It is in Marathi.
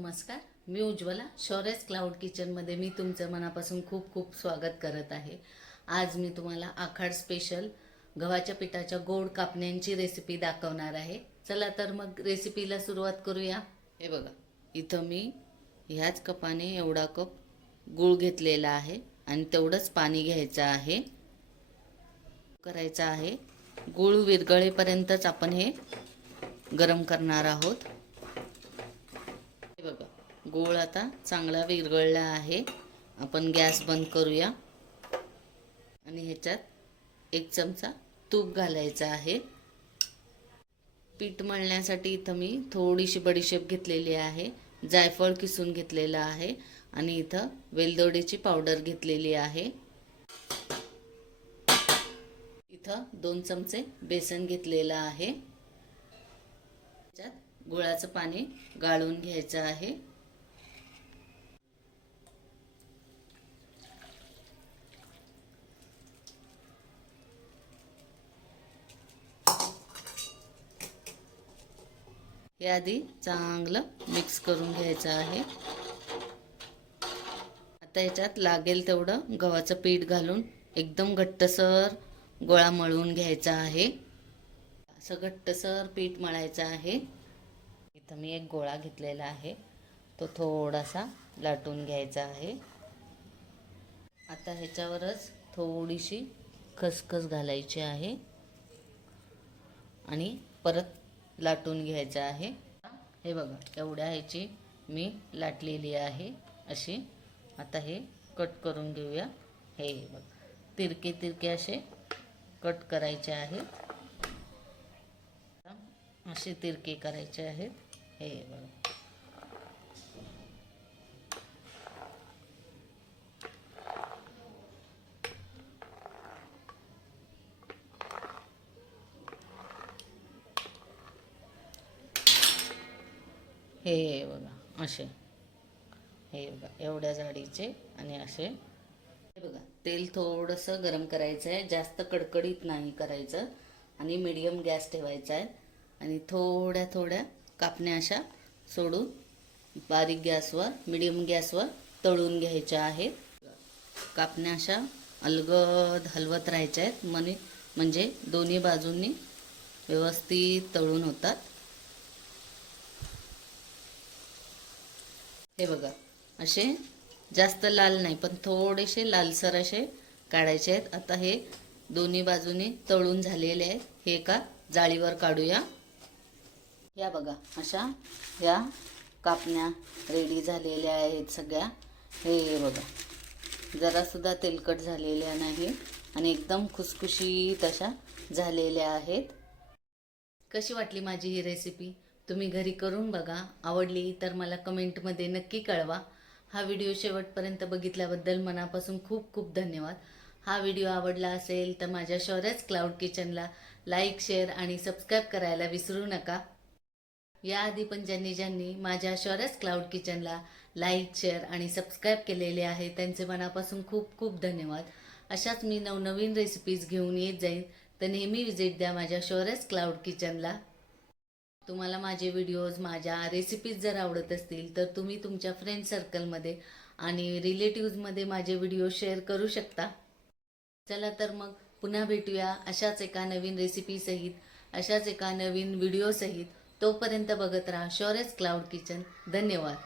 नमस्कार, मी उज्ज्वला. शौर्यस क्लाउड किचनमध्ये मी तुमचं मनापासून खूप खूप स्वागत करत आहे. आज मी तुम्हाला आखाड स्पेशल गव्हाच्या पिठाच्या गोड कापण्यांची रेसिपी दाखवणार आहे. चला तर मग रेसिपीला सुरुवात करूया. हे बघा, इथं मी ह्याच कपाने एवढा कप गूळ घेतलेला आहे आणि तेवढंच पाणी घ्यायचं आहे. करायचं आहे गूळ विरघळेपर्यंतच आपण हे गरम करणार आहोत. हे बघा, गूळ आता चांगला विरघळला आहे. आपण गॅस बंद करूया आणि ह्याच्यात 1 चमचा तूप घालायचा आहे. पीठ मळण्यासाठी इथं मी थोडीशी बडीशेप घेतलेली आहे, जायफळ किसून घेतलेलं आहे आणि इथं वेलदोडीची पावडर घेतलेली आहे. इथं 2 चमचे बेसन घेतलेलं आहे. त्याच्यात गुळाचं पाणी गाळून घ्यायचं आहे. हे आधी चांगलं मिक्स करून घ्यायचं आहे. आता याच्यात लागेल तेवढं गव्हाचं पीठ घालून एकदम घट्टसर गोळा मळून घ्यायचा आहे. असं घट्टसर पीठ मळायचं आहे. इथं मी एक गोळा घेतलेला आहे, तो थोडासा लाटून घ्यायचा आहे. आता ह्याच्यावरच थोडीशी खसखस घालायची आहे आणि परत लाटून घ्यायचं आहे. हे बघा, एवढ्या ह्याची मी लाटलेली आहे अशी. आता हे कट करून घेऊया. हे बघ, तिरके तिरके असे कट करायचे आहेत. असे तिरके करायचे आहेत. हे बघा, हे बघा असे. हे बघा, एवढ्या जाडीचे आणि असे. हे बघा, तेल थोडंसं गरम करायचं आहे, जास्त कडकडीत नाही करायचं आणि मीडियम गॅस ठेवायचा आहे. आणि थोड्या थोड्या कापण्या अशा सोडून बारीक गॅसवर मीडियम गॅसवर तळून घ्यायच्या आहेत. कापण्या अशा अलगद हलवत राहायच्या आहेत, म्हणजे दोन्ही बाजूंनी व्यवस्थित तळून होतात. हे बघा, असे जास्त लाल नाही पण थोडेसे लालसर असे काढायचे आहेत. आता हे दोन्ही बाजूने तळून झालेले आहेत. हे एका जाळीवर काढूया. या बघा, अशा या कापण्या रेडी झालेल्या आहेत सगळ्या. हे बघा, जरासुद्धा तेलकट झालेल्या नाही आणि एकदम खुसखुशीत अशा झालेल्या आहेत. कशी वाटली माझी ही रेसिपी? तुम्ही घरी करून बघा. आवडली तर मला कमेंटमध्ये नक्की कळवा. हा व्हिडिओ शेवटपर्यंत बघितल्याबद्दल मनापासून खूप खूप धन्यवाद. हा व्हिडिओ आवडला असेल तर माझ्या शौर्यस क्लाउड किचनला लाईक, शेअर आणि सबस्क्राईब करायला विसरू नका. याआधी पण ज्यांनी माझ्या शौर्यस क्लाउड किचनला लाईक, शेअर आणि सबस्क्राईब केलेले आहे त्यांचे मनापासून खूप खूप धन्यवाद. अशाच मी नवनवीन रेसिपीज घेऊन येत जाईन, तर नेहमी विजिट द्या माझ्या शौर्यस क्लाउड किचनला. तुम्हाला माझे व्हिडिओज, माझ्या रेसिपीज जर आवडत असतील तर तुम्ही तुमच्या फ्रेंड सर्कलमध्ये आणि रिलेटिव्हजमध्ये माझे व्हिडिओ शेअर करू शकता. चला तर मग पुन्हा भेटूया अशाच एका नवीन रेसिपीसहित, अशाच एका नवीन व्हिडिओसहित. तोपर्यंत बघत राहा शौर्यस क्लाउड किचन. धन्यवाद.